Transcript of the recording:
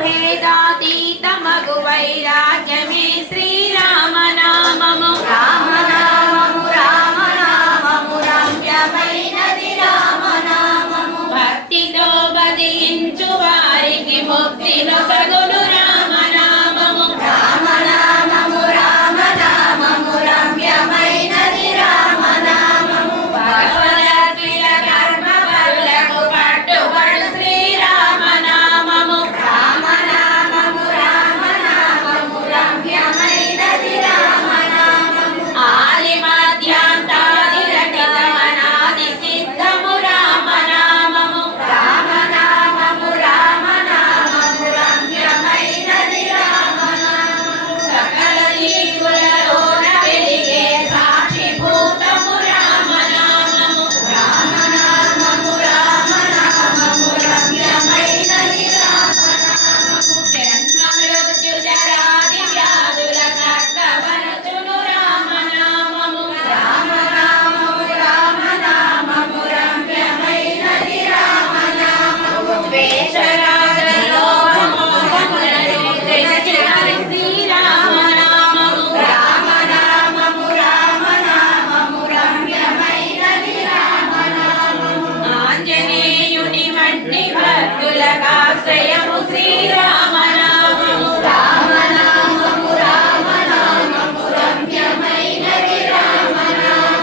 భేదాతీతమగు వైరాజ్యమే శ్రీరామనామము రామ నామము రామ నామము రమ్యమైనది రామనామము భక్తితో బదించు వారికి ముక్తిలో